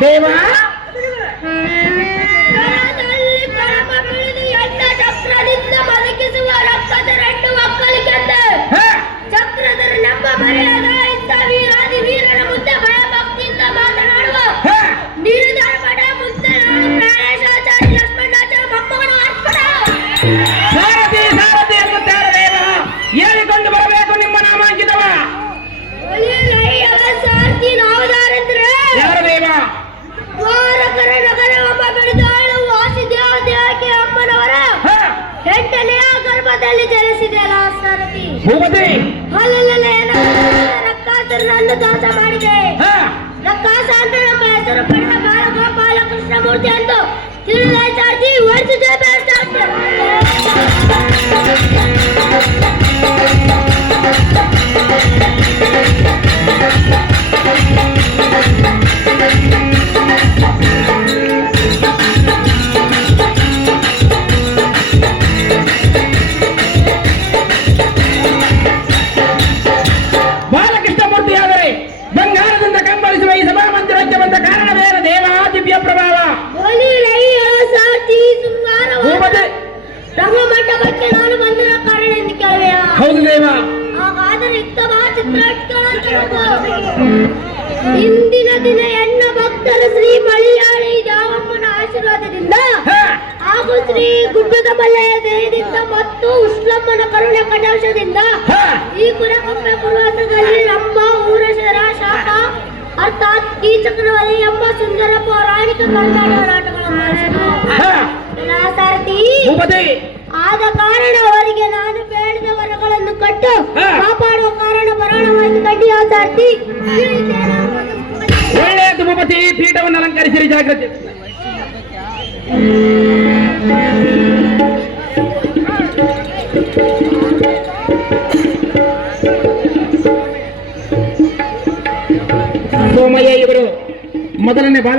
ದೇವಾ ಚಕ್ರದಿಂದ ಬದುಕಿಸುವ ರಕ್ತದ ರೆಂಡು ಮಕ್ಕಳಿಗೆಂದ ಚಕ್ರಧರ ನಮ್ಮ ಮರ್ಯಾದ ಇಂಥ ವೀರಾದಿ ವೀರರ ಮುಂದೆ ಭಯ ಭಕ್ತಿಯಿಂದ ಮಾತನಾಡುವ ನಿರ್ಧಾರ ಪಡ ಮುಂದೆ ಪ್ರಾಣೇಶಾಚಾರ್ಯ ಲಕ್ಷ್ಮಣಾಚಾರ್ಯ ಮೊಮ್ಮಗಳು ಅರ್ಪಣ ಸಾರಥಿ ಸಾರಥಿ ಎನ್ನುತ್ತಾರೆ ದೇವ. ಹೇಳಿಕೊಂಡು ಬರಬೇಕು ನಿಮ್ಮ ನಾಮಾಂಕಿತವ. ಸಾರಥಿ ನಾವುದಾರೆಂದ್ರೆ ಯಾರು ದೇವ? ದ್ವಾರಕರ ನಗರ ಒಬ್ಬ ಬೆಳೆದಾಳು ವಾಸಿದೇವ ದೇವಕ್ಕೆ ಅಮ್ಮನವರ ಹೆಂಡನೆಯ ಗರ್ಭದಲ್ಲಿ ಜನಿಸಿದೆಯಲ್ಲ ಸಾರಥಿ. ಭೂಪತಿ ರಕ್ಕಾಸುರನನ್ನು ಧ್ವಂಸ ಮಾಡಿದೆ. ರಕ್ಕಾಸ ಅಂತ ನಮ್ಮ ಹೆಸರು ಪಡೆದ ಬಾಲ ಗೋಪಾಲ ಕೃಷ್ಣಮೂರ್ತಿ ಎಂದು ತಿಳಿದ ಸಾರಥಿ ವರ್ಷಿದೆ ಬಾಲಕೃಷ್ಣಮೂರ್ತಿಯಾದರೆ ಬಂಗಾರದಿಂದ ಕಂಬಳಿಸುವ ಈ ಸಭಾ ಮಂದಿರಕ್ಕೆ ಬಂದ ಕಾರಣವೇನು ದೇವ? ದಿವ್ಯ ಪ್ರಭಾವ. ಭೂಪತಿ ರಂಗಮಂಟಪಕ್ಕೆ ನಾನು ಬಂದಿರೋ ಕಾರಣ ಎಂದು ಕೇಳುವೆಯ? ಹೌದು ದೇವ. ಹಾಗಾದರೆ ಇತ್ತವ ಚಿತ್ರ ಇಂದಿನ ದಿನ ಎನ್ನ ಭಕ್ತರ ಶ್ರೀ ಮಲಯಾಳಿ ದಾವಮ್ಮನ ಆಶೀರ್ವಾದದಿಂದ ಹಾಗೂ ಶ್ರೀ ಗುಡ್ಡದ ಮಲ್ಲಯ್ಯ ದಯದಿಂದ ಮತ್ತು ಉಸ್ಲಮ್ಮನ ಕರುಣೆ ಕಟಾಕ್ಷದಿಂದ ಈ ಕುರಕೊಪ್ಪೆ ಪುರಾತದಲ್ಲಿ ನಮ್ಮ ಊರ ಶಾಖ ಅರ್ಥಾತ್ ಈ ಚಕ್ರವರ್ತಿ ಎಂಬ ಸುಂದರ ಪೌರಾಣಿಕ ಕನ್ನಡ ನಾಟಕಗಳನ್ನು ಸಾರಥಿ ಆದ ಕಾರಣ ಅವರಿಗೆ ನಾನು ಬೇಡದ ವರಗಳನ್ನು ಕೊಟ್ಟು ಕಾಪಾಡುವ ಕಾರಣ ಬರಾಣವಾಗಿ ಕಡ್ಡಿಯ ಸಾರಥಿ. ಒಳ್ಳೆಯದು ಭೂಪತಿ. ಪೀಠವನ್ನು ಅಲಂಕರಿಸಿರಿ. ಜಾಗ್ರತೆ. ಸೋಮಯ್ಯ ಇವರು ಮೊದಲನೇ ಬಾಲಕ